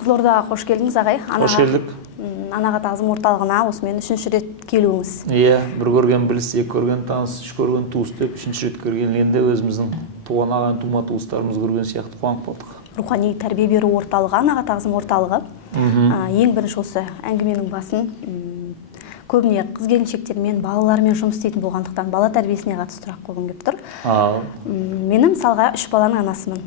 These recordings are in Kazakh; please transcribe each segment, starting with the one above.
Қызылордаға қош келдіңіз ағай. Қош келдік. Анаға тағзым орталығына осымен 3-ші рет келуіңіз. Иә, бір көрген біліс, екі көрген таныс, үш көрген туыс деп 3-ші рет келгенде өзіміздің туған ағайын тума туыстарымыз көрген сияқты қуанып қалдық. Рухани тәрбие беру орталығы, анаға тағзым орталығы. Ең бірінші осы әңгіменің басын көбіне қыз келіншектермен, балалармен жұмыс істейтін болғандықтан бала тәрбиесіне қатысты сұрақ қойғым келіп тұр. Мен мысалға 3 баланың анасымын.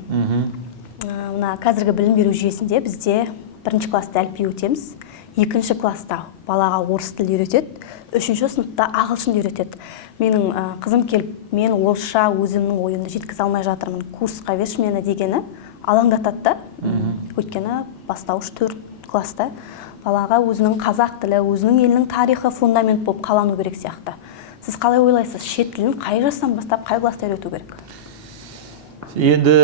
Мына қазіргі білім беру жүйесінде бізде 1-ші класста әліпби өтеміз, 2-ші класста балаға орыс тілі үйретеді, 3-ші сыныпта ағылшын үйретеді. Менің қызым келіп, мен орысша өзімнің ойымды жеткізе алмай жатырмын, курсқа берші мені дегені алаңдатады. Өйткені бастауыш 4 класста балаға өзінің қазақ тілі, өзінің елінің тарихы фундамент болып қалану керек сияқты. Сіз қалай ойлайсыз, шет тілін қай жастан бастап қай класста үйрету керек? Енді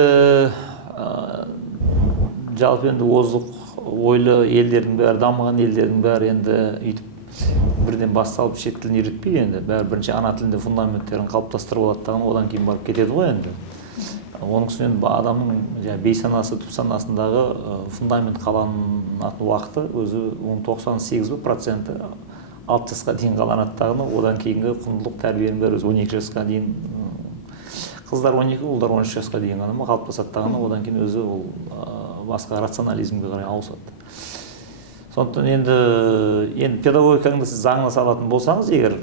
жалпы енді озық ойлы елдердің бәрі, дамыған елдердің бәрі енді үйтіп бірден басталып шет тілін үйретпейді енді. Бәрі бірінші ана тілінде фундаменттерін қалыптастырып алады, одан кейін барып кетеді ғой енді. Оның үстінен адамның бейсанасы, түпсанасындағы фундамент қаланатын уақыты өзі 98% 6 жасқа дейін қаланаттағыны, одан кейінгі құндылық тәрбиенің бәрі өзі 12 жасқа дейін, қыздар 12, ұлдар 13 жасқа дейін ғана қалыптасаттағыны, одан кейін өзі ол басқа рационализмге қарай ауысады. Сондықтан енді педагогикаңды сіз заңына салатын болсаңыз, егер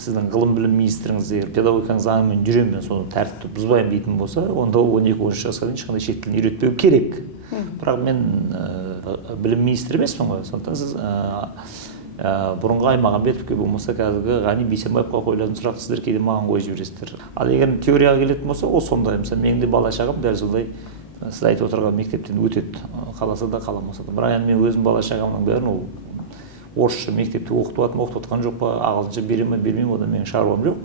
сіздің ғылым білім министріңіз егер педагогиканың заңымен жүремін, соны тәртіпті бұзбаймын дейтін болса, онда 12-13 жасқа дейін ешқандай шет тілін үйретпеу керек. Бірақ мен білім министрі емеспін ғой. Сондықтан сіз бұрынғы Аймағамбетовке болмаса қазіргі Ғани Бейсенбаевқа қойылатын сұрақты сіздер кейде маған қойып жібересіздер. Ал егер теорияға келетін болса, ол сондай. Мысалы, менің де бала шағам дәл солай сіз айтып отырған мектептен өтеді, қаласа да қаламаса да. Бірақ мен өзім бала шағамның бәрін ол орысша мектепте оқытып отқан жоқ па, ағылшынша бере ме бермеймін, одан менің шаруам жоқ.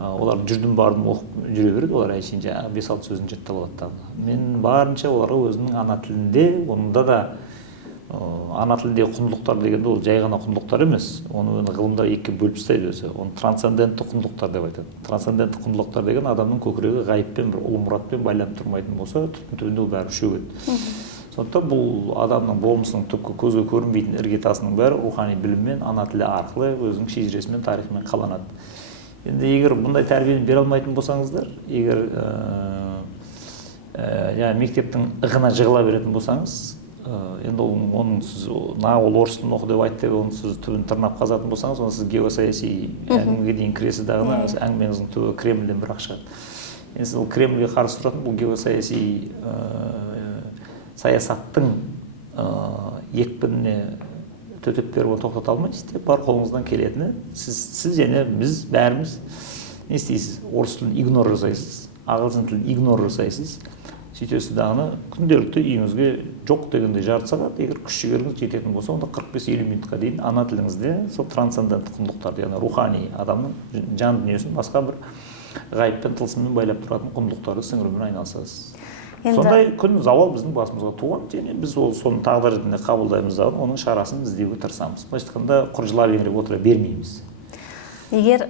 Олар жүрдім бардым оқып жүре береді, олар әншейін 5-6 сөзін жаттап алады. Мен барынша оларға өзінің ана тілінде, онында да ана тіліндегі құндылықтар дегенде ол жай ғана құндылықтар емес, оны ғылымдар екіге бөліп тастайды өзі. Оны трансцендентті құндылықтар деп айтады. Трансцендентті құндылықтар деген адамның көкірегі ғайыппен бір ұлы мұратпен байланып тұрмайтын болса, түбінде ол бәрі шөгеді. Сондықтан бұл адамның болмысының түпкі көзге көрінбейтін іргетасының бәрі рухани біліммен, ана тілі арқылы өзінің шежіресімен, тарихымен қаланады. Енді егер бұндай тәрбиені бере алмайтын болсаңыздар, егер мектептің ығына жығыла беретін болсаңыз, енді оның сіз ол орыс тілін оқы деп айтты деп оны сіз түбін тырнап қазатын болсаңыз, оны сіз геосаяси әңгімеге дейін кіресіз дағыны, әңгімеңіздің түбі Кремльден бірақ шығады. Енді сіз ол Кремльге қарсы тұратын бұл геосаяси саясаттың екпініне төтеп беріп тоқтата алмайсыз деп, бар қолыңыздан келетіні сіз және біз бәріміз не істейсіз? Орыс тілін игнор жасайсыз, ағылшын тілін игнор жасайсыз. Сөйтесіз дағыны күнделікті үйіңізге жоқ дегенде жарты сағат, егер күш жігеріңіз жететін болса, онда 45-50 минутқа дейін ана тіліңізде сол трансцендентті құндылықтарды, яғни рухани адамның жан дүниесін басқа бір ғайыппен тылсыммен байлап тұратын құндылықтарды сіңірумен айналысасыз. Сондай күн зауал біздің басымызға туған, және біз соны тағдыр ретінде қабылдаймыз да, оның шарасын іздеуге тырысамыз. Былайша айтқанда құр жылап еңіреп отыра бермейміз. Егер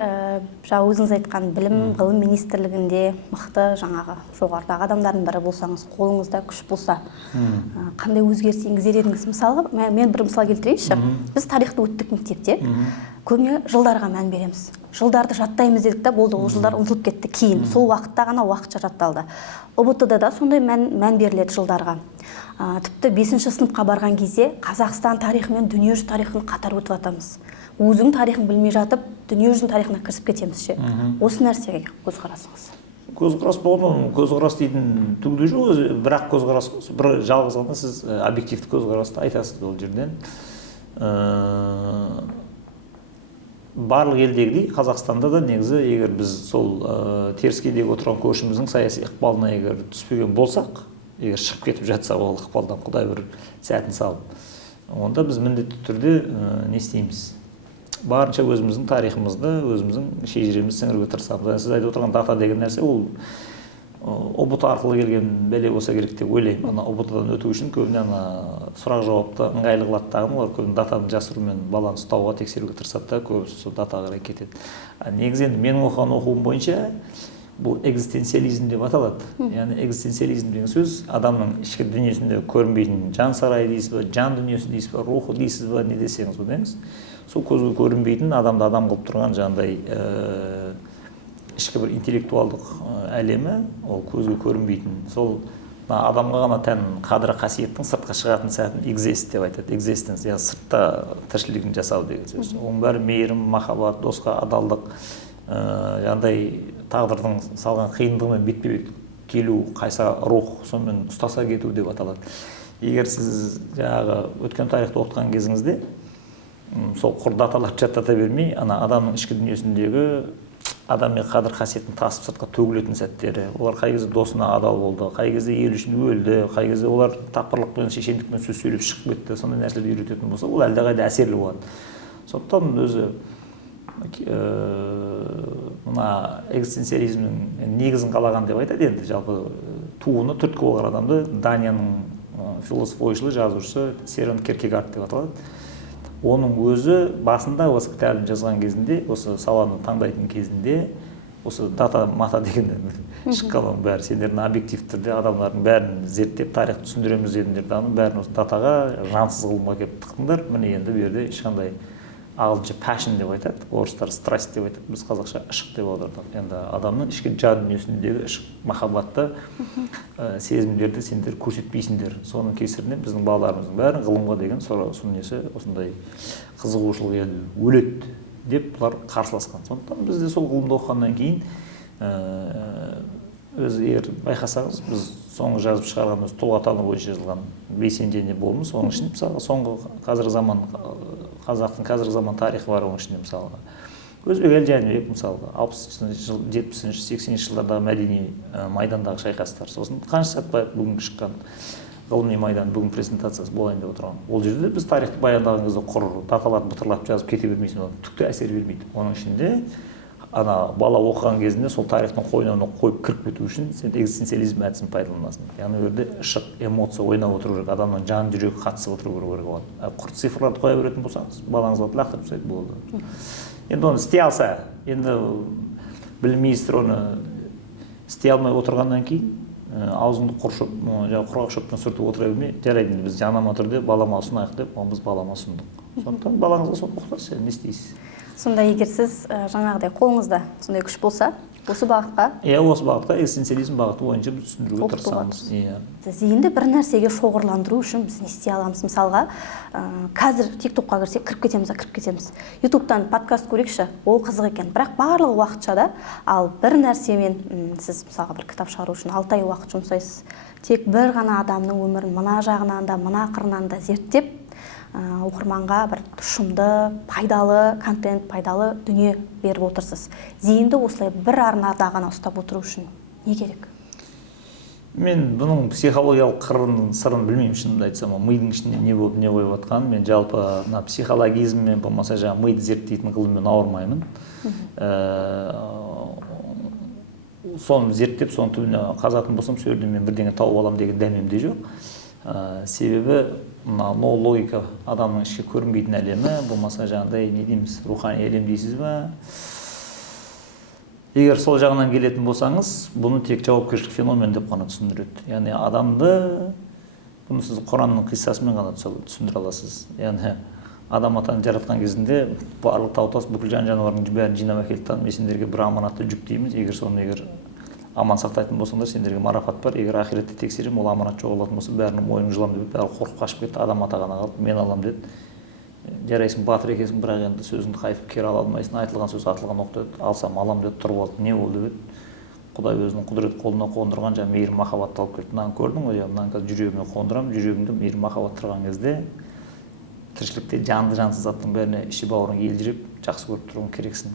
өзіңіз айтқан білім ғылым министрлігінде мықты жаңағы жоғарыдағы адамдардың бірі болсаңыз, қолыңызда күш болса, қандай өзгеріс енгізер едіңіз? Мысалға, мен бір мысал келтірейінші. Біз тарихты өттік мектепте, көбіне жылдарға мән береміз. Жылдарды жаттаймыз дедік та, болды, ол жылдар ұмытылып кетті. Кейін сол уақытта ғана уақытша жатталды. ОБТ-да да сондай мән беріледі жылдарға. Тіпті 5-ші сыныпқа барған кезде Қазақстан тарихы мен дүниежүзі тарихын қатар өтіп жатамыз. Өзің тарихын білмей жатып, дүниежүзінің тарихына кірісіп кетеміз ше. Осы нәрсеге көзқарасыңыз? Көзқарас болған, көзқарас дейтін түгілі жоқ, бірақ көзқарас бір жалғыз ғана сіз объективті көзқарасты айтасыз ол жерден. Барлық елдегідей Қазақстанда да негізі, егер біз сол теріскейдегі отырған көршіміздің саяси ықпалына егер түспеген болсақ, егер шығып кетіп жатса ол ықпалдан құдай бір сәтін салып, онда біз міндетті түрде не істейміз? Барынша өзіміздің тарихымызды, өзіміздің шежіремізді сіңіруге тырысамыз. Сіз айтып отырған дата деген нәрсе ол ОБТ арқылы келген бәле болса керек деп ойлаймын. ОБТ-дан өту үшін көбіне сұрақ жауапты ыңғайлы қылаттағын, олар көбіне датаны жасырумен баланы ұстауға, тексеруге тырысады да, көбісі сол датаға қарай кетеді. Негізі енді менің оқыған оқуым бойынша бұл экзистенциализм деп аталады. Яғни экзистенциализм деген сөз адамның ішкі дүниесінде көрінбейтін жан сарайы дейсіз ба, жан дүниесі дейсіз ба, рухы дейсіз ба, не десеңіз деңіз. Сол көзге көрінбейтін адамды адам қылып тұрған жаңағыдай ішкі бір интеллектуалдық әлемі, ол көзге көрінбейтін. Сол адамға ғана тән қадірі қасиеттің сыртқа шығатын сәтін экзист деп айтады. Экзистенс, яғни сыртта тіршілігін жасау деген сөз. Оның бәрі мейірім, махаббат, досқа адалдық, жаңағыдай тағдырдың салған қиындығымен бетпе-бет келу, қайса рух, сонымен ұстаса кету деп аталады. Егер сіз жаңағы өткен тарихты оқытқан кезіңізде сол құр даталап жаттата бермей, ана адамның ішкі дүниесіндегі адами қадір қасиеттің тасып сыртқа төгілетін сәттері, олар қай кезде досына адал болды, қай кезде ел үшін өлді, қай кезде олар тапқырлықпен, шешендікпен сөз сөйлеп шығып кетті, сондай нәрселерді үйрететін болса, ол әлдеқайда әсерлі болады. Сондықтан өзі мына экзистенциализмнің негізін қалаған деп айтады енді. Жалпы туыны түрткі болған адамды Данияның философ ойшылы, жазушысы Сёрен Кьеркегард деп аталады. Оның өзі басында осы кітабын жазған кезінде, осы саланы таңдайтын кезінде, осы дата мата дегенде шыққан бәрі сендердің объективті түрде адамдардың бәрін зерттеп тарихты түсіндіреміз дедіңдер, бәрін осы датаға жансыз ғылымға келіп тықтыңдар. Міне енді бұл жерде ешқандай ағылшынша passion деп айтады, орыстар страсть деп айтады, біз қазақша ішік деп аудардық. Енді адамның ішкі жан дүниесіндегі ішкі махаббатты сезімдерді сендер көрсетпейсіңдер. Соның кесірінен біздің балаларымыздың бәрі ғылымға деген соның несі осындай қызығушылығы өледі деп бұлар қарсыласқан. Сондықтан біз де сол ғылымды оқығаннан кейін өзі егер байқасаңыз, біз соңғы жазып шығарған өз тұлғатану бойынша жазылған белсенді болмыз. Оның ішінде мысалы соңғы қазіргі заман қазақтың қазіргі заман тарихы бар. Оның ішінде мысалы Өзбек Әлжанбек мысалы 60-шы, 70-шы, 80-шы жылдардағы мәдени майдандағы шайқастар. Сосын Қаныш Сәтбаев бүгін шыққан ғылыми майдан бүгін презентациясы болайын деп отырған. Ол жерде біз тарихты баяндаған кезде құр даталарды бытырлап жазып кете бермейсің, түкті әсер бермейді. Оның ішінде ана бала оқыған кезінде сол тарихтың қойнауына қойып кіріп кету үшін сен экзистенциализм әдісін пайдаланасың. Яғни жерде ішік эмоция ойнап отыру керек, адамның жан жүрегі қатысып отыру керек болады. Құр цифрларды қоя беретін болсаңыз, балаңыз алып лақтырып тастайды болды. Енді оны істей алса, енді білім министрі оны істей алмай отырғаннан кейін аузыңды құрғақ шөппен сүртіп отыра бермей, жарайды, біз жанама түрде балама ұсынайық деп, оны біз балама ұсындық. Сондықтан балаңызға соны оқытасыз, сен не істейсіз? Сонда егер сіз жаңағыдай қолыңызда сондай күш болса, осы бағытқа? Осы бағытқа, экзистенциализм бағыты бойынша біз түсіндіруге тырысамыз. Зейінді бір нәрсеге шоғырландыру үшін біз не істей аламыз? Мысалға, қазір TikTokқа кірсек кіріп кетеміз. YouTube'тан подкаст көрейікші, ол қызық екен. Бірақ барлығы уақытша да, ал бір нәрсемен сіз мысалға бір кітап шығару үшін 6 ай уақыт жұмсайсыз. Тек бір ғана адамның өмірін мына жағынан да, мына қырынан да зерттеп, оқырманға бір тұшымды, пайдалы контент, пайдалы дүние беріп отырсыз. Зейінді осылай бір арнада ғана ұстап отыру үшін не керек? Мен бұның психологиялық қырының сырын білмеймін, шынымды айтсам, мидың ішінде не болып не қойып жатқанын. Мен жалпы психологизммен болмаса жаңағы миды зерттейтін ғылыммен ауырмаймын. Соны зерттеп, соның түбіне қазатын болсам, сол жерден мен бірдеңе тауып аламын деген дәмем де жоқ. Себебі мынау логика адамның ішкі көрінбейтін әлемі, болмаса жаңағыдай не дейміз, рухани әлем дейсіз ба? Егер сол жағынан келетін болсаңыз, бұны тек жауапкершілік феномен деп қана түсіндіреді. Яғни адамды, бұны сіз Құранның қиссасымен ғана түсіндіре аласыз. Яғни адам атаны жаратқан кезінде барлық тау-тас бүкіл жан-жануардың бәрін жинап әкелді, мен сендерге бір аманатты жүктейміз. Егер аман сақтайтын болсаңдар, сендерге марапат бар. Егер ақиретте тексерем, ол аманат жоғалатын болса, бәрінің мойнын жұлам деп, бәрі қорқып қашып кетті, адам атағаны қалып, мен алам деді. Жарайсың, батыр екенсің, бірақ енді сөзіңді қайтып кері ала алмайсың, айтылған сөз атылған оқ деді, алсам алам деді, тұрып алды, не болды деді. Құдай өзінің құдірет қолына қондырған жаңа мейірім махаббатты алып келді. Мынаны көрдің ғой, мынаны қазір жүрегіме қондырамын, жүрегімде мейірім махаббат тұрған кезде тіршілікте жанды жансыз заттың бәріне іші бауырың елжіреп, жақсы көріп тұруың керексің.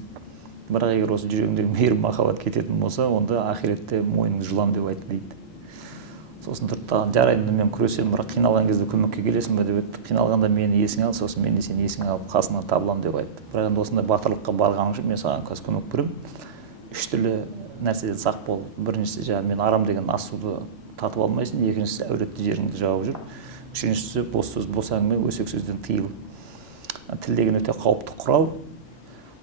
Бірақ егер осы жүрегіңдегі мейірім махаббат кететін болса, онда ақиретте мойныңды жұлам деп айтты дейді. Сосын тұрып жарайды, мен күресемін, бірақ қиналған кезде көмекке келесің бе деп айтты. Қиналғанда мені есіңе ал, сосын мен де сені есіңе алып қасыңа табылам деп айтты. Бірақ енді осындай батырлыққа барғаның үшін мен саған қазір көмек беремін. Үш түрлі нәрседен сақ бол. Біріншісі жаңағы мен арам деген ас суды татып алмайсың, екіншісі әуретті жеріңді жауып жүр. Үшіншісі бос сөз, бос әңгіме, өсек сөзден тыйыл. Тіл деген өте қауіпті құрал.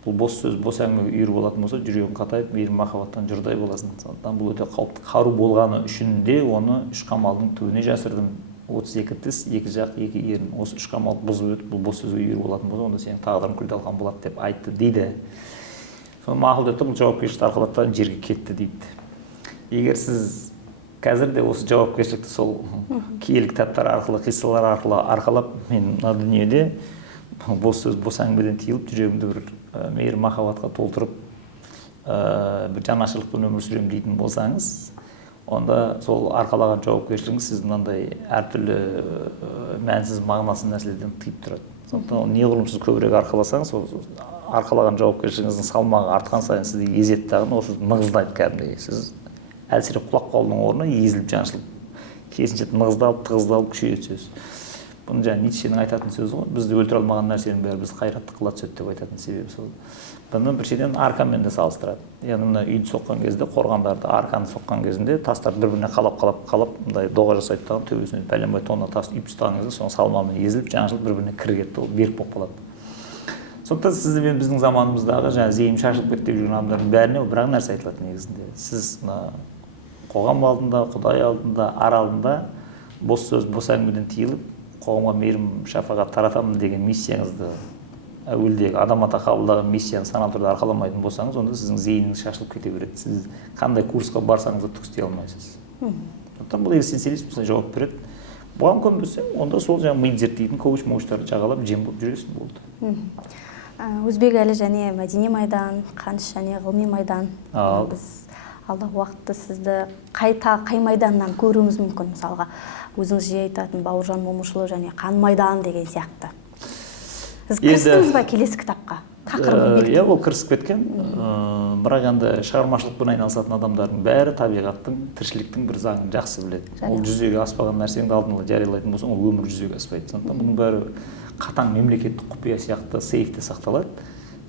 бұл бос сөз бос әңгімеге үйір болатын болса жүрегің қатайып мейірім махаббаттан жұрдай боласың. Сондықтан бұл өте қауіпті қару болғаны үшін де оны үш қамалдың түбіне жасырдым. 32 тіс, екі жақ, екі ерін. Осы үш қамалды бұзып өтіп, бұл бос сөзге үйір болатын болса, онда сенің тағдырың күл талқан болады деп айтты дейді. Соны мақұл деп бұл жауапкершілікті арқалаттан жерге кетті дейді. Егер сіз қазір де осы жауапкершілікті сол киелі кітаптар арқылы, қиссалар арқылы арқалап, мен мына дүниеде бос сөз, бос әңгімеден тыйылып, жүрегімді бір мейірім махаббатқа толтырып, бір жанашырлықпен өмір сүремін дейтін болсаңыз, онда сол арқалаған жауапкершілігіңіз сіз мынандай әртүрлі мәнсіз мағынасыз нәрселерден тыйып тұрады. Сондықтан неғұрлым сіз көбірек арқаласаңыз, арқалаған жауапкершілігіңіздің салмағы артқан сайын сізді езет тағын, осы нығыздайды кәдімгідей. Сіз әлсіреп құлап қалудың орнына езіліп жаншылып, керісінше нығыздалып, тығыздалып күшейе түсесіз. Бұны жаңа Ницшенің айтатын сөзі ғой, бізді өлтіре алмаған нәрсенің бәрі біз қайратты қыла түседі деп айтатын себебі сол. Бұны біршеден аркамен де салыстырады. Яғни мына үйді соққан кезде, қорғандарды арканы соққан кезінде тастар бір-біріне қалап, мындай доға жасайды дағы төбесінен пәленбай тонна тас үйіп ұстаған кезде соның салмағымен езіліп, жаншылып бір-біріне кіргетті, ол берік болып қалады. Сондықтан сізді мен біздің заманымыздағы жаңа зейім шашылып кетті деп жүрген адамдардың бәріне бір-ақ нәрсе айтылады негізінде. Сіз қоғам алдында, Құдай алдында, ар алдында бос сөз, бос әңгімеден тыйылып, қоғамға мейірім шафағат таратамын деген миссияңызды әуелдегі адам ата қабылдаған миссияны саналы түрде арқаламайтын болсаңыз, онда сіздің зейініңіз шашылып кете береді. Сіз қандай курсқа барсаңыз да түк істей алмайсыз. Сондықтан бұл экзистенциалист осылай жауап береді. Бұған көнбесең, онда сол жаңағы миды зерттейтін коуч-моучтарды жағалап жем болып жүресің болды. Өзбек әлі және мәдени майдан, Қаныш және ғылыми майдан. Біз алдағы уақытта сізді қай майданнан көруіміз мүмкін? Мысалға, өзіңіз жиі айтатын Бауыржан Момышұлы және Қан майдан деген сияқты. Сіз кірістіңіз ба келесі кітапқа? Иә, ол кірісіп кеткен. Бірақ енді шығармашылықпен айналысатын адамдардың бәрі табиғаттың, тіршіліктің бір заңын жақсы біледі. Ол жүзеге аспаған нәрсені алдын ала жариялайтын болсаң, ол өмір жүзеге аспайды. Сондықтан бұның бәрі қатаң мемлекеттік құпия сияқты сейфте сақталады.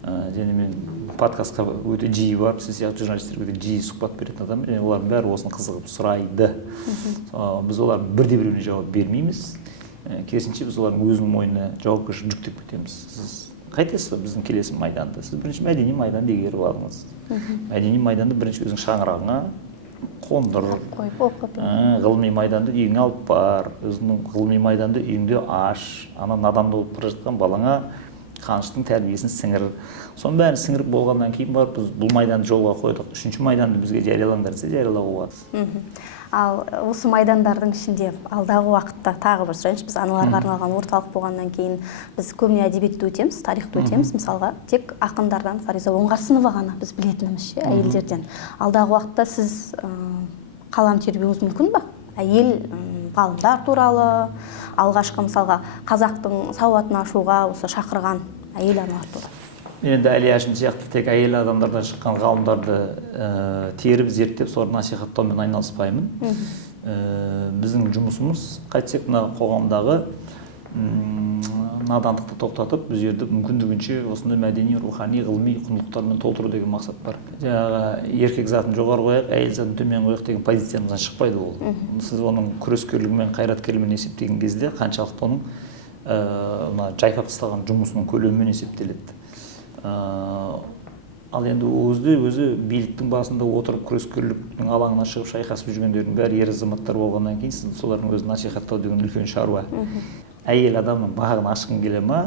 Және мен подкастқа өте жиі барып, сіз сияқты журналистерге өте жиі сұхбат беретін адаммын, және олардың бәрі осыны қызығып сұрайды. Біз олардың бірде-біреуіне жауап бермейміз. Керісінше біз олардың өзінің мойнына жауапкершілік жүктеп кетеміз. Сіз қайтесіз ба біздің келесі майданды? Сіз бірінші мәдени майданды игеріп алыңыз. Мәдени майданды бірінші өзің шаңырағыңа қондыр. Ғылыми майданды үйіңе алып бар. Өзіңнің ғылыми майданды үйіңде аш. Ана наданды болып бара жатқан балаңа Қаныштың тәрбиесін сіңір. Соның бәрін сіңіріп болғаннан кейін барып біз бұл майданды жолға қойдық. Үшінші майданды бізге жариялаңдар десе жариялауға болады. Ал осы майдандардың ішінде алдағы уақытта тағы бір сұрайыншы, біз аналарға арналған орталық болғаннан кейін біз көбіне әдебиетті өтеміз, тарихты өтеміз. Мысалға, тек ақындардан Фариза Оңғарсынова ғана біз білетініміз ше, әйелдерден. Алдағы уақытта сіз қалам тербеуіңіз мүмкін ба? Әйел ғалымдар туралы, алғашқы мысалға қазақтың сауатын ашуға осы шақырған әйел аналар туралы. Енді Әли Әшім сияқты тек әйел адамдардан шыққан ғалымдарды теріп, зерттеп, соларды насихаттаумен айналыспаймын. Біздің жұмысымыз қайтсек мына қоғамдағы надандықты тоқтатып, бұл жерді мүмкіндігінше осындай мәдени, рухани, ғылыми құндылықтармен толтыру деген мақсат бар. Жаңағы еркек затын жоғары қояйық, әйел затын төмен қояйық деген позициямыздан шықпайды ол. Сіз оның күрескерлігімен, қайраткерлігімен есептеген кезде қаншалықты оның жайпап тастаған жұмысының көлемімен есептеледі. Ал енді өзі биліктің басында отырып күрескерліктің алаңына шығып шайқасып жүргендердің бәрі ер азаматтар болғаннан кейін сіз солардың өзін насихаттау деген үлкен шаруа. Әйел адамның бағын ашқың келе ма,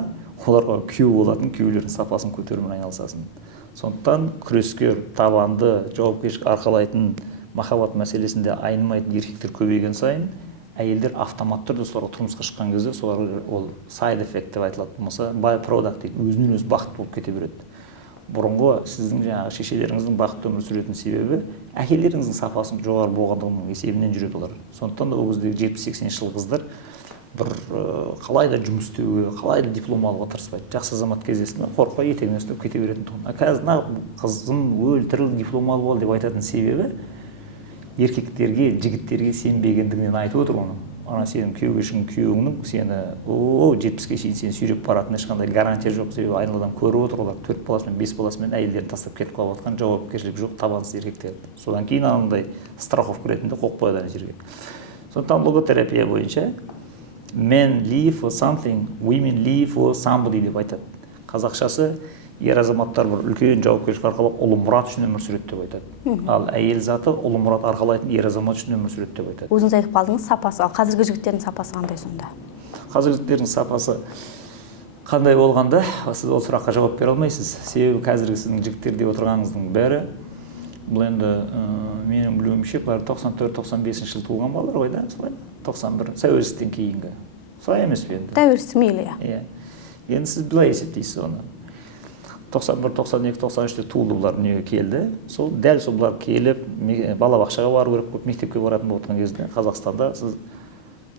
оларға күйеу болатын күйеулердің сапасын көтерумен айналысасың. Сондықтан күрескер, табанды, жауапкершілік арқалайтын махаббат мәселесінде айнымайтын еркектер көбейген сайын, әйелдер автоматты түрде соларға тұрмысқа шыққан кезде соларға ол side effect деп айтылады. Болмаса by product дейді, өзінен өзі бақытты болып кете береді. Бұрынғы сіздің жаңағы шешелеріңіздің бақытты өмір сүретін себебі әкелеріңіздің сапасының жоғары болғандығының есебінен жүреді олар. Сондықтан да ол кездегі 70-80 жыл қыздар бір қалай да жұмыс істеуге, қалай да диплом алуға тырыспайды. Жақсы азамат кездесті, қорықпай етегінен ұстап кете беретін тұғын. Қазір мына қызым өлтіріл диплом алып ал деп айтатын себебі еркектерге, жігіттерге сенбегендігінен айтып отыр оны. Ана сенің күйеуге шыққан күйеуіңнің сені 70-ке шейін сені сүйреп баратын ешқандай гарантия жоқ. Себебі айналадан көріп отыр олар 4 баласымен, 5 баласымен әйелдерін тастап кетіп қалып жатқан жауапкершілік жоқ, табансыз еркектерді. Содан кейін анандай страховка ретінде қойып қояды ана жерге. Сондықтан логотерапия бойынша men live for something, women live for somebody деп айтады. Қазақшасы ер азаматтар бір үлкен жауапкершілік арқалап ұлы мұрат үшін өмір сүреді деп айтады. Ал әйел заты ұлы мұрат арқалайтын ер азамат үшін өмір сүреді деп айтады. Өзіңіз айтып қалдыңыз, сапасы. Ал қазіргі жігіттердің сапасы қандай сонда? Қазіргі жігіттердің сапасы қандай болғанда, сіз ол сұраққа жауап бере алмайсыз. Себебі қазіргі сіздің жігіттер деп отырғаныңыздың бәрі, бұл енді менің білуімше бәрі 94-95 жыл туылған балалар ғой да, солай 91 тәуелсіздіктен кейінгі. Солай емес пе енді? Тәуелсіздік мейлі, иә. Енді сіз былай есептейсіз оны. 91, 92, 93-те туылды бұлар дүниеге келді. Сол дәл сол бұлар келіп, балабақшаға бару керек болып, мектепке баратын болып отырған кезде Қазақстанда сіз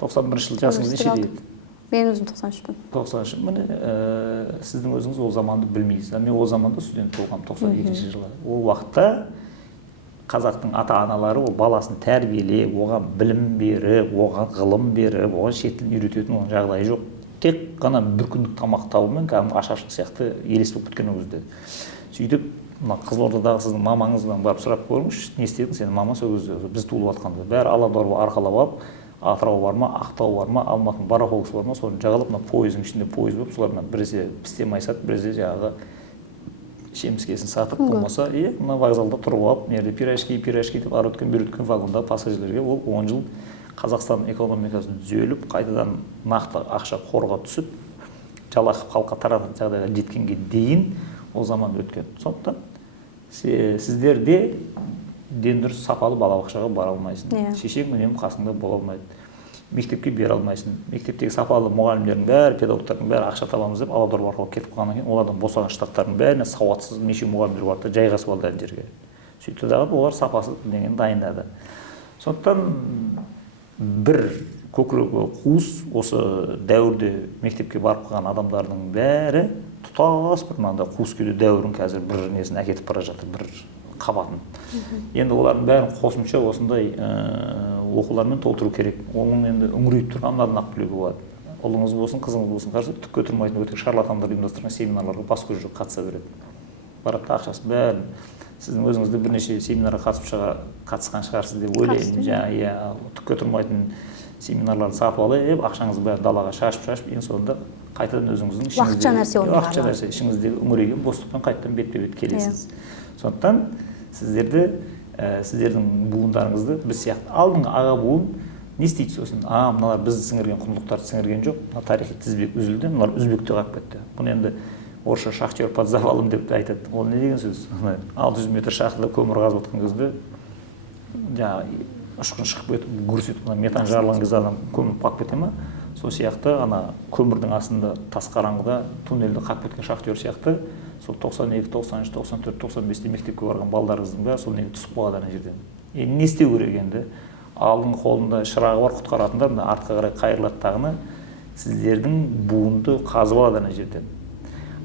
91 жыл жасыңыз неше дейді? Мен өзім 93-пін. 93. Міне, сіздің өзіңіз ол заманды білмейсіз. Мен ол заманда студент болғам 92 жылы. Ол уақытта қазақтың ата-аналары ол баласын тәрбиелеп, оған білім беріп, оған ғылым беріп, оған шет тілін үйрететін оған жағдайы жоқ. Тек қана бір күндік тамақ табумен кәдімгі ашаршылық сияқты елес болып кеткен ол кезде. Сөйтіп, мына Қызылордадағы сіздің мамаңыздан барып сұрап көріңізші, не істедің сен мама сол кезде біз туылып жатқанда. Бәрі Аладорға арқалап алып, Атырау бар ма, Ақтау бар ма, Алматының Барахолкасы бар ма, соны жағалап, мына пойыздың ішінде пойыз болып, солармен біресе пісте май сатып, біресе жаңағы шеміскесін сатып, болмаса, мына вокзалда тұрып алып, мерде пирожки деп ары өткен, бері өткен вагонда пассажирлерге ол 10 жыл Қазақстан экономикасын түзеліп, қайтадан нақты ақша қорға түсіп, жалақы халыққа тарататын жағдайға жеткенге дейін ол заман өткен. Сондықтан сіздер де ден дұрыс сапалы балабақшаға бара алмайсың. Шешең үнемі қасыңда бола алмайды. Мектепке бере алмайсың. Мектептегі сапалы мұғалімдердің бәрі, педагогтардың бәрі ақша табамыз деп Аладор арқылы кетіп қалғаннан кейін, олардан босаған штаттардың бәріне сауатсыз неше мұғалімдер барды да жайғасып алды ана жерге. Сөйтті дағы олар сапасы деген дайындады. Сондықтан бір көкірегі қуыс осы дәуірде мектепке барып қалған адамдардың бәрі тұтас бір мынандай қуыс кеуде дәуірін қазір бір несін әкетіп бара жатыр, бір қабатын. Енді олардың бәрін қосымша осындай оқулармен толтыру керек. Оның енді үңірейіп тұрған мынадан ақ білуге болады. Ұлыңыз болсын, қызыңыз болсын, қарсы түкке тұрмайтын өтек шарлатандар ұйымдастырған семинарларға бас көз жоқ қатыса береді. Барады ақшасын бәрін. Сіздің өзіңізді бірнеше семинарға қатысқан шығарсыз деп ойлаймын. Иә, түкке тұрмайтын семинарларды сатып алып, ақшаңызды бәрін далаға шашып, ең соңында қайтадан өзіңіздің уақытша нәрсе ішіңіздегі үңірейген бостықпен қайтадан бетпе-бет келесіз. Сондықтан сіздердің буындарыңызды біз сияқты алдыңғы аға буын не істейді сосын? Мыналар бізді сіңірген құндылықтарды сіңірген жоқ, мына тарихи тізбек үзілді, мыналар үзбекте қалып кетті. Бұны енді орысша шахтер под завалом деп айтады. Ол не деген сөз? 600 метр шахтада көмір қазып отқан кезде жаңағы ұшқын шығып кетіп, гүрс етіп, метан жарылған кезде адам көміліп қалып кете ма? Сол сияқты ана көмірдің астында тас қараңғыда туннельді қағып кеткен шахтер сияқты сол 92, 93, 94, 95-те мектепке барған балдарыңыздың бәрі сол неге түсіп қалады ана жерден. Не істеу керек енді? Алдыңғы қолында шырағы бар құтқаратындар, артқа қарай қайырылады тағыны сіздердің буынды қазып алады ана жерден.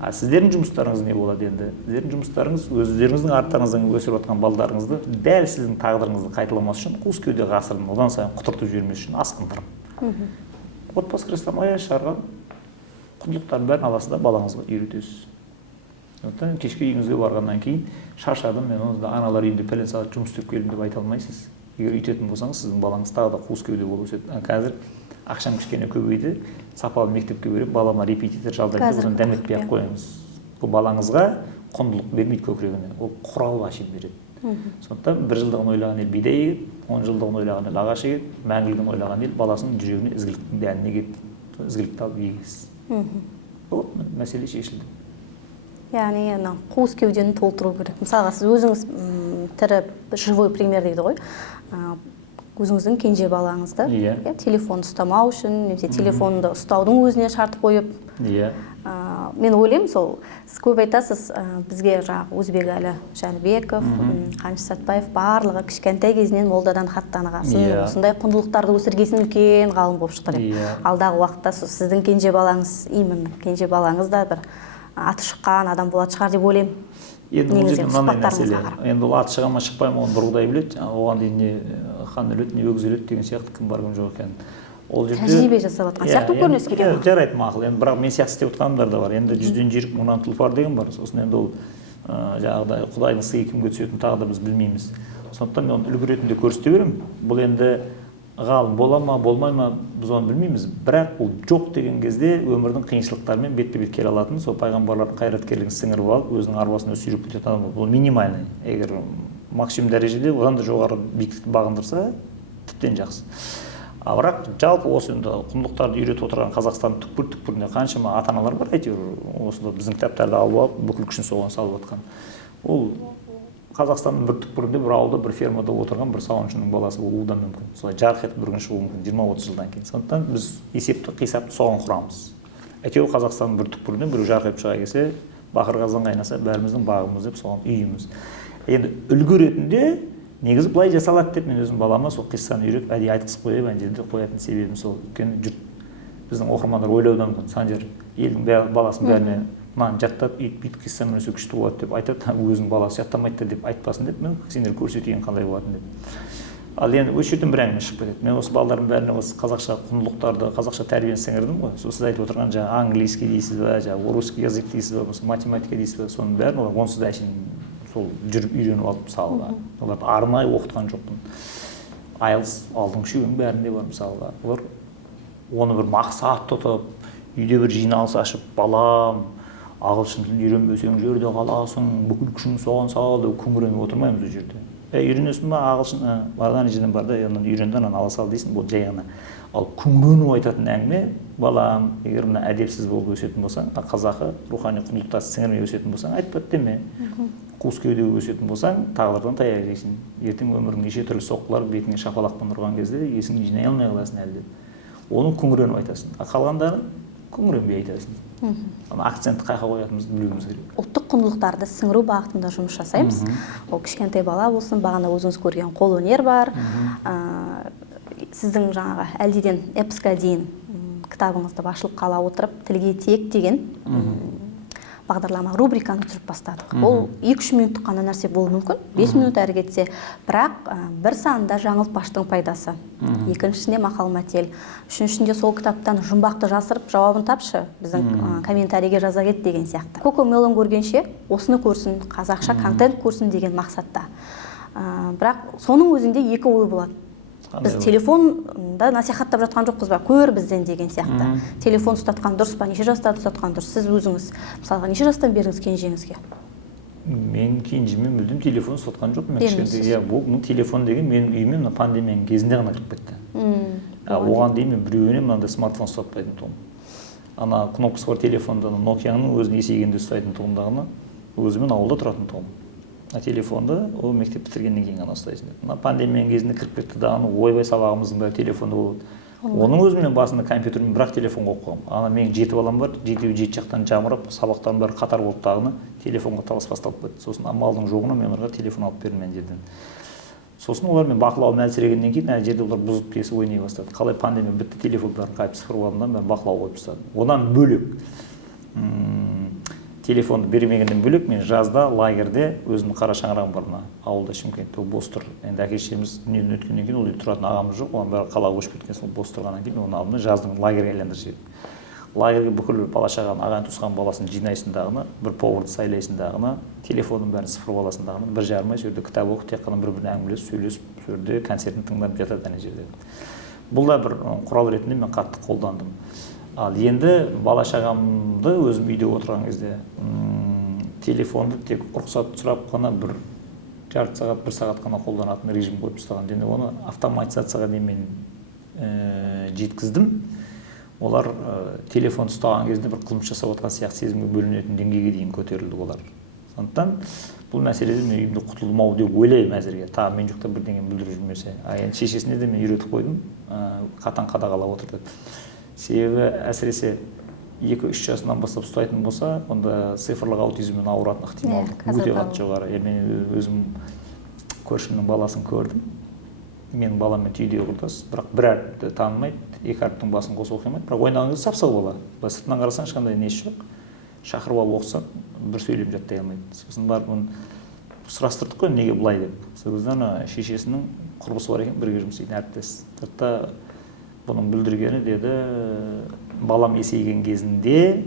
Сіздердің жұмыстарыңыз не болады енді? Сіздердің жұмыстарыңыз өздеріңіздің арттарыңыздан өсіріп жатқан балдарыңызды дәл сіздің тағдырыңызды қайталамас үшін қуыс кеуде ғасырын одан сайын құтыртып жібермес үшін асқындырып. Отбасы крестомая шығарған құндылықтардың бәрін аласыз да балаңызға үйретесіз. Сондықтан кешке үйіңізге барғаннан кейін шаршадым, мен оны аналар үйінде пәлен сағат жұмыс істеп келдім деп айта алмайсыз. Егер үйтетін болсаңыз, сіздің балаңыз тағы да қуыс кеуде болып өседі. Қазір ақшам кішкене көбейді, сапалы мектепке беріп, балама репетитор жалдайды деп одан дәметпей ақ қоямыз. Бұл балаңызға құндылық бермейді көкірегіне, ол құрал ашып береді. Сондықтан бір жылдығын ойлаған ел бидай егеді, 10 жылдығын ойлаған ел ағаш егеді, мәңгілігін ойлаған ел баласының жүрегіне ізгіліктің дәнін егеді, ізгілікті алып егесіз. Вот мәселе шешілді. Яғни қуыс кеудені толтыру керек. Мысалға сіз өзіңіз тірі живой пример дейді ғой. Өзіңіздің кенже балаңызды телефон ұстамау үшін, немесе телефонды ұстаудың өзіне шарт қойып. Мен ойлаймын, сол сіз көп айтасыз, бізге жаңағы Өзбекәлі Жәнібеков, Қаныш Сәтбаев барлығы кішкентай кезінен молдадан хат танығасын, осындай құндылықтарды өсіргесін үлкен ғалым болып шықты деп. Алдағы уақытта сіздің кенже балаңыз, кенже балаңыз да бір аты шыққан адам болады шығар деп ойлаймын. Енді ол жерде мынандай мәселе. Енді ол аты шыға ма шықпай ма оны бір Құдай біледі. Оған дейін не хан өледі, не өгіз өледі деген сияқты кім бар кім жоқ екен. Ол жерде тәжірибе жасап жатқан сияқты көрінесі керек. Жарайды, мақұл. Енді бірақ мен сияқты істеп жатқандар да бар. Енді 100-ден жүйрік мыңнан тұлпар деген бар. Сосын енді ол жаңағыдай Құдайдың сыйы кімге түсетінін тағы да біз білмейміз. Сондықтан мен оны үлгі ретінде көрсете беремін. Бұл енді ғалым бола ма болмай ма біз оны білмейміз, бірақ ол жоқ деген кезде өмірдің қиыншылықтарымен бетпе бет келе алатын, сол пайғамбарлардың қайраткерлігін сіңіріп алып өзінің арбасына сүйреп кететін адам бұл минимальный. Егер максимум дәрежеде одан да жоғары биіктікті бағындырса тіптен жақсы. Бірақ жалпы осы енді құндылықтарды үйретіп отырған Қазақстанның түкпір-түкпірінде қаншама ата-аналар бар, әйтеуір осында біздің кітаптарды алып алып бүкіл күшін соған салып жатқан. Ол Қазақстанның бір түкпірінде, бір ауылда, бір фермада отырған бір сауыншының баласы болуы да мүмкін. Солай жарқ етіп бір күн шығуы мүмкін 20-30 жылдан кейін. Сондықтан біз есепті, қисапты соған құрамыз. Әйтеуір Қазақстанның бір түкпірінен біреу жарқ етіп шыға келсе, бақыр қазан қайнаса бәріміздің бағымыз деп соған үйіміз. Енді үлгі ретінде негізі былай жасалады деп мен өзім балама сол қиссаны үйретіп әдейі айтқызып қоямын, ана жерде қоятын себебім сол. Өйткені жұрт біздің оқырмандар ойлауы мүмкін, Санжар елдің баласын бәріне мынаны жаттап ит қиссамен өсе күшті болады деп айтады, өзінің баласы жаттамайды деп айтпасын деп мен сендер көрсетейін қандай болатын деп. Ал енді осы жерден бір әңгіме шығып кетеді. Мен осы балалардың бәріне осы қазақша құндылықтарды, қазақша тәрбиені сіңірдім ғой. Сол сіз айтып отырған жаңағы английский дейсіз ба, жаңағы русский язык дейсіз ба, математика дейсіз ба, соның бәрін олар онсыз да әшейін сол жүріп үйреніп алып мысалға. Оларды арнайы оқытқан жоқпын. IELTS алдыңғы үшеуінің бәрінде бар мысалға. Олар оны бір мақсат тұтып, үйде бір жиналыс ашып, балам, ағылшын тілін үйренбесең жерде қаласың, бүкіл күшің соған сал деп күңіреніп отырмаймыз ол жерде. Үйренесің ба ағылшын, барған жерден бар да, үйренді, ананы ала сал дейсің, бұл жай ғана. Ал күңіреніп айтатын әңгіме, балам, егер мына әдепсіз болып өсетін болсаң, қазақы рухани құндылықтарды сіңірмей өсетін болсаң, айтпады деме. Қуыс кеуде өсетін болсаң, тағдырдан таяқ жейсің. Ертең өмірің неше түрлі соққылар бетіңе шапалақпен ұрған кезде есіңді жинай алмай қаласың әлде. Оны күңіреніп айтасың. Қалғандарын күңіренбей айтасың. Акцентті қайға қоятынымызды білуіміз керек. Ұлттық құндылықтарды сіңіру бағытында жұмыс жасаймыз. Ол кішкентай бала болсын, бағана өзіңіз көрген қолөнер бар. Сіздің жаңағы әлдеден эпосқа дейін кітабыңызды басшылыққа ала отырып тілге тиек деген бағдарлама рубриканы түсіріп бастадық. Ол 2-3 минуттық қана нәрсе болуы мүмкін, 5 минут әрі кетсе, бірақ бір санында жаңылтпаштың пайдасы. Екіншісінде мақал-мәтел, үшіншісінде сол кітаптан жұмбақты жасырып жауабын тапшы, біздің комментарийге жаза кет деген сияқты. Cocomelon көргенше осыны көрсін, қазақша контент көрсін деген мақсатта. Бірақ соның өзінде екі ой болады. Біз телефонда насихаттап жатқан жоқпыз ба, көр бізден деген сияқты. Телефон ұстатқан дұрыс па, неше жастан ұстатқан дұрыс? Сіз өзіңіз, мысалға, неше жастан беріңіз кенжеңізге? Мен кенжемен мүлдем телефон ұстатқан жоқпын. Бұл телефон деген менің үйіме пандемияның кезінде ғана кіріп кетті. Оған дейін мен біреуіне мынандай смартфон ұстатпайтын тұғым. Ана кнопкасы бар телефонда Nokia-ның өзін есейгенде ұстайтын тұғымдағыны өзімен ауылда тұратын тұғым. Телефонды ол мектеп бітіргеннен кейін ғана ұстайсың. Пандемияның кезінде кіріп кетті да, ойбай сабағымыздың бәрі телефонда болды. Оның өзімен басында компьютермен бірақ телефонға оқып қойдым. Ана менің 7 балам бар, 7 жақтан жамырап, сабақтардың бәрі қатар болып тағыны телефонға талас басталып кетті. Сосын амалдың жоғына мен оларға телефон алып бердім мен жерден. Сосын олармен бақылауым әлсірегеннен кейін әр жерде олар бұзып кесіп ойнай бастады. Қалай пандемия бітті, телефондарын қайып сыпырып алдым, мен бақылау қойып тастадым. Одан бөлек телефонды бермегеннен бөлек мен жазда лагерде өзімнің қара шаңырағым бар, мына ауылда Шымкентте, ол бос тұр. Енді әке-шешеміз дүниеден өткеннен кейін ол үйде тұратын ағамыз жоқ, оның бәрі қалаға көшіп кеткен, сол бос тұрғаннан кейін мен оны алдым да жаздың лагерге айландырып жібердім. Лагерге бүкіл бала шағаны, ағайын туысқан баласын жинайсың дағыны, бір поварды сайлайсың дағыны, телефонның бәрін сыпырып аласың дағыны, 1,5 ай сол жерде кітап оқып, тек қана бір-біріне әңгімелесіп, сөйлесіп, сол жерде концертін тыңдап жатады ана жерде. Бұл да бір құрал ретінде мен қатты қолдандым. Ал енді бала шағамды өзім үйде отырған кезде телефонды тек рұқсат сұрап қана бір жарты сағат, 1 сағат қана қолданатын режим қойып тастаған. Және оны автоматизацияға дейін мен жеткіздім. Олар телефон ұстаған кезде бір қылмыс жасап отқан сияқты сезімге бөлінетін деңгейге дейін көтерілді олар. Сондықтан бұл мәселеден мен үйімде құтылмау деп ойлаймын әзірге. Тағы мен жоқта бірдеңе бүлдіріп жүрмесе. Енді шешесіне де мен үйретіп қойдым, қатаң қадағалап отырды. Себебі әсіресе 2-3 жасынан бастап ұстайтын болса, онда цифрлық аутизммен ауыратын ықтималдық өте қатты жоғары. Мен өзім көршімнің баласын көрдім. Менің баламмен түйдей құрдас, бірақ бір әріпті танымайды, 2 әріптің басын қосып оқи алмайды, бірақ ойнаған кезде сап-сау бала. Сыртынан қарасаң ешқандай несі жоқ. Шақырып алып оқысаң, бір сөйлем жаттай алмайды. Сосын барып оны сұрастырдық қой, неге бұлай деп. Сол кезде шешесінің құрбысы бар екен, бірге жұмыс істейтін әріптес. Бұның бүлдіргені деді, балам есейген кезінде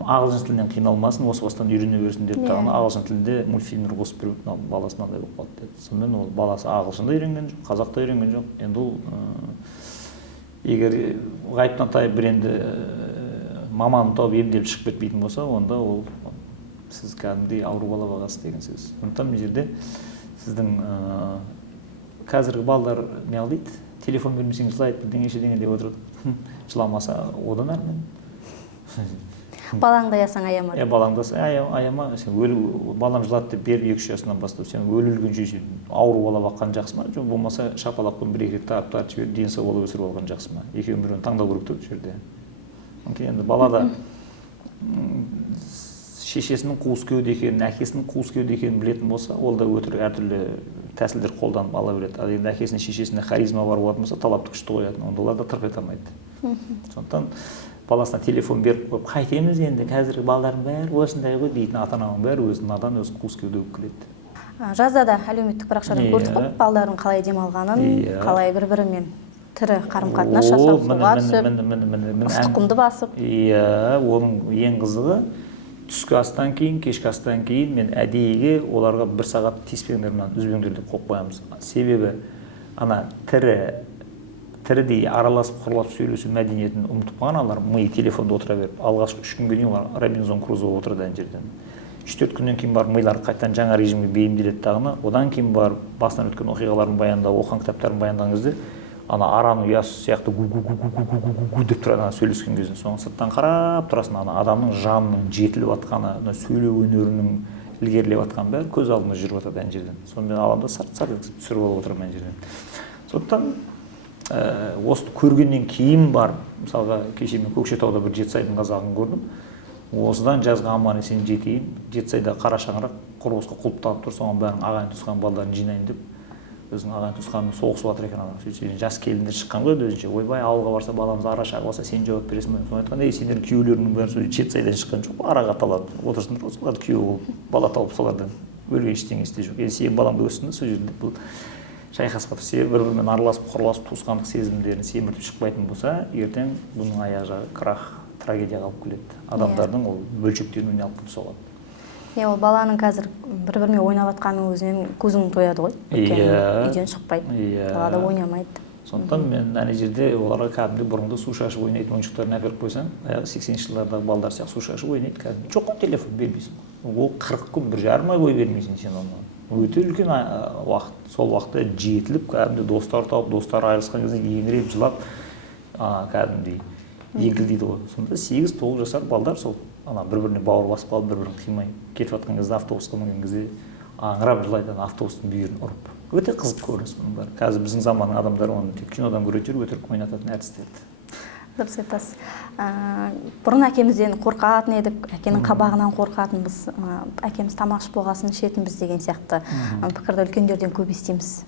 ағылшын тілінен қиналмасын, осы бастан үйрене берсін деп тағына ағылшын тілінде мультфильмдер қосып беріп баласы мынандай болып қалды деді. Сонымен ол баласы ағылшында үйренген жоқ, қазақта үйренген жоқ. Енді ол егер ғайыптан тайып бір енді маманы тауып емделіп шығып кетпейтін болса, онда ол сіз кәдімгідей ауру бала бағасыз деген сөз. Сондықтан мына жерде сіздің қазіргі балалар не дейді, телефон бермесең жылайды, бірдеңеше деген деп отырады. Жыламаса одан әрмен. Балаңды аясаң аяма. Балаңды аяма, сен балам жылады деп бер 2-3 жасынан бастап, сен өлілгенше сен ауру бала баққан жақсы ма? Жоқ болмаса шапалақпен бір-екі рет тартып жіберіп дені сау болып өсіріп алған жақсы ма? Екеуінің біреуін таңдау керек бұл жерде. Енді балада шешесінің қуыс кеуде екенін, әкесінің қуыс кеуде екенін білетін болса, ол да өтірік әртүрлі тәсілдер қолданып ала береді. Ал енді әкесінің шешесіне харизма бар болатын болса, талапты күшті қоятын, онда олар да тырп ете алмайды. Сондықтан баласына телефон беріп қойып, қайтеміз енді, қазіргі балалардың бәрі осындай ғой дейтін ата-ананың бәрі өзі надан, өзі қуыс кеуде болып келеді. Жазда да әлеуметтік парақшадан көрдік қой, балалардың қалай демалғанын, қалай бір-бірімен тірі қарым-қатынас жасап, суға түсіп, ыстық құмды басып. Оның ең қызығы түскі астан кейін, кешкі астан кейін мен әдейіге оларға 1 сағат тиіспеңдер, мынаны үзбеңдер деп қойып қоямыз. Себебі ана тірідей араласып құрласып сөйлесу мәдениетін ұмытып қалған, алар ми телефонда отыра беріп, алғашқы 3 күнге дейін олар Робинзон Крузо отырды ана жерден. 3-4 күннен кейін барып милар қайтадан жаңа режимге бейімделеді дағыны, одан кейін барып басынан өткен оқиғаларын баяндап, оқыған кітаптарын баяндаған кезде ана араның ұясы сияқты гу деп тұрады сөйлескен кезде. Соны сырттан қарап тұрасың, ана адамның жанының жетіліп жатқаны, сөйлеу өнерінің ілгерілеп жатқаны бәрі көз алдыма жүріп жатады ана жерден. Сонымен аламда сарт-сарт түсіріп алып отырамын ана жерден. Сондықтан осы көргеннен кейін барып, мысалға кеше мен Көкшетауда бір Жетісайдың қазағын көрдім. Осыдан жазға аман есен жетейін, Жетісайда қара шаңырақ құрылысқа құлыпталып тұр, соған бәрін ағайын туысқан балдарын жинайын деп, өзінің ағайын туысқанымен соғысып жатыр екен ана. Сөйтсе жас келіндер шыққан ғой өзінше, ойбай ауылға барса баламыз ара шағып алса сен жауап бересің бе? Соны айтқанда, сендердің күйеулерінің бәрі сол Жетісайдан шыққан жоқ, араға талады. Отырсыңдар ғой, соларды күйеу болып, бала тауып солардан бөлген ештеңесі де жоқ. Енді сенің балаңды өссін, сол жерде бұл шайқасқа түссе, бір-бірімен араласып, құрласып, туысқандық сезімдерін семіртіп шықпайтын болса, ертең бұның аяқ жағы крах, трагедияға алып келеді. Адамдардың ол бөлшектеріне алып келіп соғады. Ол баланың қазір бір-бірімен ойнап жатқанның өзінен көзің тояды ғой. Үйден шықпайды, далада ойнамайды. Сондықтан мен ана жерде оларға кәдімгі бұрынғы су шашып ойнайтын ойыншықтарын әперіп қойсаң, 80-ші жылдардағы балдар сияқты су шашып ойнайды кәдімгі. Жоқ қой, телефон бермейсің. Ол 40 күн, 1,5 ай бойы бермейсің сен оны. Өте үлкен уақыт. Сол уақытта жетіліп, кәдімгі достар тауып, достар айырылысқан кезде еңіреп, жылап, кәдімгідей еңкілдейді ғой. Сонда 8-9 жасар балдар сол бір-біріне бауыр басып қалып, бір-бірін қимай кетіп жатқан кезде, автобусқа мінген кезде аңырап жылайды, автобустың бүйірін ұрып. Өте қызық көрініс бұның бәрі. Қазір біздің заманның адамдары оны тек кинодан көреді жүр, өтірік ойнататын әртістерді. Дұрыс айтасыз. Бұрын әкемізден қорқатын едік, әкенің қабағынан қорқатынбыз, әкеміз тамақ ішіп болғасын ішетінбіз деген сияқты пікірді үлкендерден көп естиміз.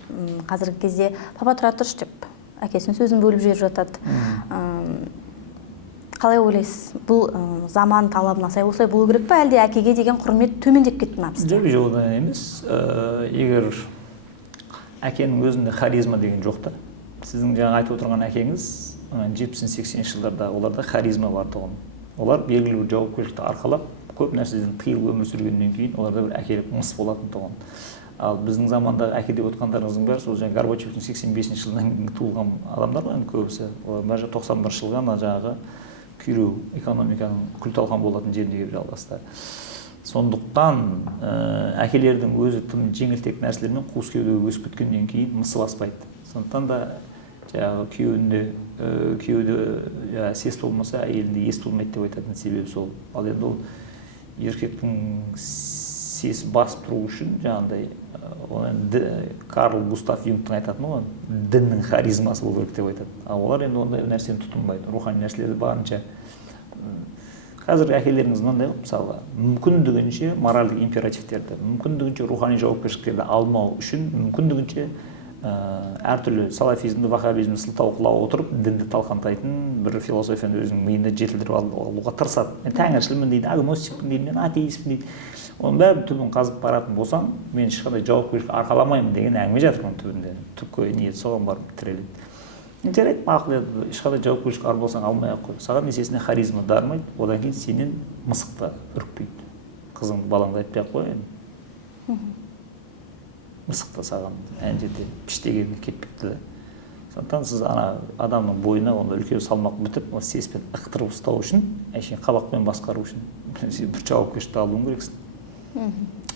Қазіргі кезде папа тұра тұршы деп әкесінің сөзін бөліп жіберіп жатады. Қалай ойлайсыз, бұл заман талабына сай осылай болу керек пе, әлде әкеге деген құрмет төмендеп кетті ме бізде? Жоқ, одан емес. Егер әкенің өзінде харизма деген жоқ та, сіздің жаңа айтып отырған әкеңіз 70-80 жылдарда оларда харизма бар тұғын. Олар белгілі бір жауапкершілікті арқалап, көп нәрседен тыйылып өмір сүргеннен кейін оларда бір әкелік мыс болатын тұғын. Ал біздің замандағы әке деп отқандарыңыздың бәрі сол жаңа Горбачевтың 85 жылдан туылған адамдар ғой, көбісі. Олар бәрі 91 жылға жаңағы күйреу экономиканың күл-талқан болатын жеріне келіп жалғасты. Сондықтан әкелердің өзі тым жеңілтек нәрселермен қуыс кеудеге өсіп кеткеннен кейін мысы баспайды. Сондықтан да жаңағы күйеуде сес болмаса, әйелінде ес болмайды деп айтатын себебі сол. Ал енді ол еркектің сес басып тұру үшін жаңағыдай Карл Густав Юнгтың айтатын ғой, діннің харизмасы болу керек деп айтады. Ал олар енді ондай нәрсені тұтынбайды, рухани нәрселерді барынша. Қазіргі әкелеріңіз мынандай ғой, мысалға, мүмкіндігінше моральдық императивтерді, мүмкіндігінше рухани жауапкершіліктерді алмау үшін, мүмкіндігінше әртүрлі салафизмді, ваххабизмді сылтау қыла отырып, дінді талқандайтын бір философияны өзінің миында жетілдіріп алуға тырысады. Мен тәңіршілмін дейді, агностикпін дейді, мен атеистпін дейді. Оның бәрі түбін қазып баратын болсаң, мен ешқандай жауапкершілік арқаламаймын деген әңгіме жатыр оның түбінде. Түпкі ниеті соған барып тіреледі. жарайды, мақұл еді, ешқандай жауапкершілік ар болсаң алмай ақ қой. Саған есесіне харизма дарымайды, одан кейін сенен мысық та үрікпейді. Қызың балаңды айтпай ақ қой енді. Мысық та саған ән жерде піштегенге кетпейді да. Сондықтан сіз ана адамның бойына онда үлкен салмақ бітіп, сезбен ықтырып ұстау үшін, әшейін қабақпен басқару үшін сен бір жауапкершілікті алуың керексің.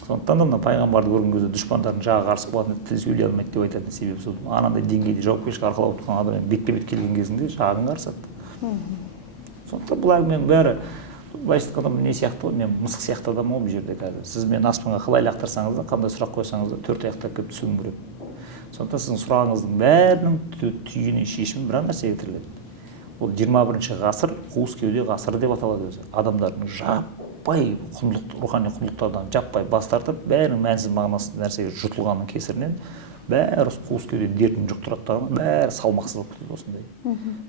Сондықтан да пайғамбарды көрген кезде дұшпандардың жағы қарсы болатын тіл сөйлей алмайды деп айтатын себебі сол. Анандай деңгейде жауапкершілік арқалап отырған адаммен бетпе-бет келген кезінде жағың қарысады. Сондықтан бұл әңгіменің бәрі былайша айтқанда не сияқты ғой, мен мысық сияқты адам ғой бұл жерде қазір. Сіз мені аспанға қалай лақтырсаңыз да, қандай сұрақ қойсаңыз да, төрт аяқтап келіп түсуім керек. Сондықтан сіздің сұрағыңыздың бәрінің түйіні шешімі бір нәрсеге тіреледі. Ол 21 ғасыр қуыс кеуде ғасыры деп аталады өзі. Адамдардың жаппай рухани құндылықтардан жаппай бас тартып, бәрінің мәнсіз мағынасыз нәрсеге жұтылғанның кесірінен бәрі қуыс кеуде дертін жұқтырады, бәрі салмақсыз болып кетеді осындай.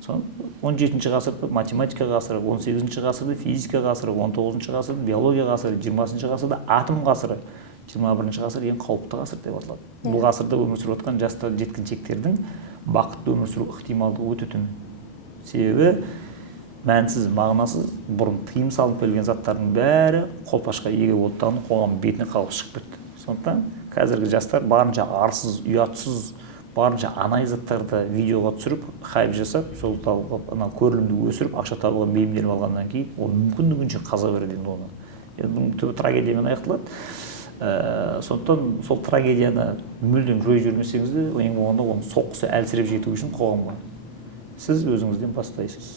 Соны 17 ғасырда математика ғасыры, 18 ғасырда физика ғасыры, 19 ғасырда биология ғасыры, 20 ғасырда атом ғасыры, 21 ғасыр ең қауіпті ғасыр деп аталады. Бұл ғасырда өмір сүріп жатқан жастар, жеткіншектердің бақытты өмір сүру ықтималдығы өте төмен. Себебі мәнсіз, мағынасыз, бұрын тыйым салынып келген заттардың бәрі қолпашқа ие болып қоғам бетіне қалып шығып кетті. Сондықтан қазіргі жастар барынша арсыз, ұятсыз, барынша анай заттарды видеоға түсіріп, хайп жасап, сол көрілімді өсіріп, ақша табуға бейімделіп алғаннан кейін, ол мүмкіндігінше қаза береді енді оны. Бұның түбі трагедиямен аяқталады. Сондықтан сол трагедияны мүлдем жойып жүрмесеңіз де, ең болғанда оның соққысы әлсіреп жету үшін қоғамға сіз өзіңізден бастайсыз.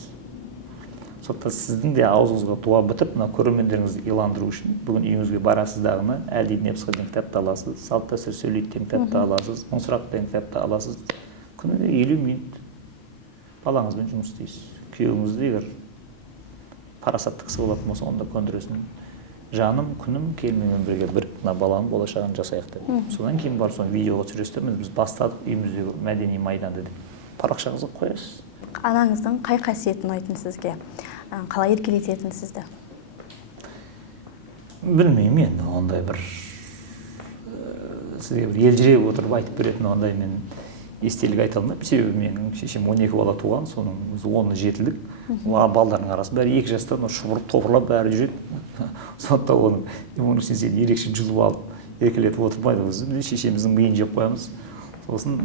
Сондықтан сіздің де аузыңызға дуа бітіп, мына көрермендеріңізді иландыру үшін бүгін үйіңізге барасыздағыны әлди нефсқа деген кітапты аласыз, салт дәстүр сөйлейді деген кітапты аласыз, мың сұрақ деген кітапты аласыз. Күніне 50 минут балаңызбен жұмыс істейсіз. Күйеуіңізді егер парасатты кісі болатын болса, онда көндіресің. Жаным, күнім, келменімен бірге бір мына баланың болашағын жасайық деп. Содан кейін барып соны видеоға түсіресіздер, біз бастадық үйіміздегі мәдени майданды деп парақшаңызға қоясыз. Анаңыздың қай қасиеті ұнайтын сізге? Қалай еркелететін сізді? Білмеймін енді, ондай бір сізге бір елжіреп отырып айтып беретін ондай мен естелік айта алмаймын. Себебі менің шешем 12 бала туған, соның 10-ы жетілдік. Балдардың арасы бәрі 2 жастан шұбырып топырлап бәрі жүреді. Сондықтан оның үшін сен ерекше жұлып алып еркелетіп отырмайды. Шешеміздің миын жеп қоямыз. Сосын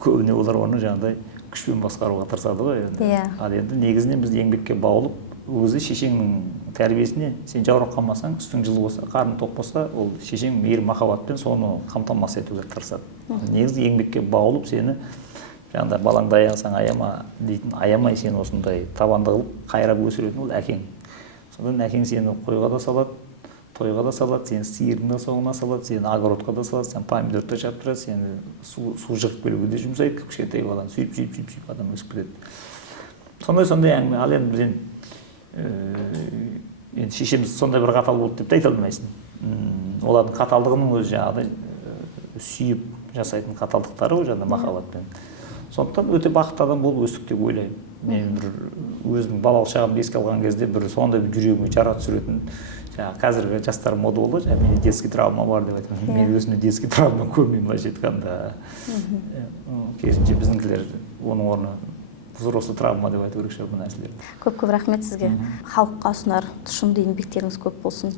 көбіне олар оны жаңағыдай күшпен басқаруға тырысады ғой. Ал енді негізінен біз еңбекке баулып, өзі шешеңнің тәрбиесіне сен жаурап қалмасаң, үстің жылы болса, қарның тоқ болса, ол шешең мейір махаббатпен соны қамтамасыз етуге тырысады. Негізі еңбекке баулып сені жаңағыдай балаңды аясаң аяма дейтін, аямай сені осындай табанды қылып қайрап өсіретін ол әкең. Содан әкең сені қойға да салады, тойға да салады, сені сиырдың да соңына салады, сені огородқа да салады, сені помидорды да жаптырады, сені су жығып келуге де жұмсайды, кішкентай баланы сөйтіп адам өсіп кетеді. Сондай әңгіме. Ал енді біз шешеміз сондай бір қатал болды деп те айта алмайсың. Олардың қаталдығының өзі жаңағыдай сүйіп жасайтын қаталдықтары ғой, жаңағыдай махаббатпен. Сондықтан өте бақытты адам болып өстік деп ойлаймын. Мен бір өзімнің балалық шағымды еске алған кезде бір сондай бір жүрегіме жара түсіретін, қазіргі жастар мода болды, менде детский травма бар деп айтамын. Мен өзімде детский травма көрмеймін былайша айтқанда. Керісінше біздіңкілер оның орны взрослый травма деп айту керек шығар бұл нәрселерді. Көп рахмет сізге. Халыққа ұсынар тұшымды еңбектеріңіз көп болсын.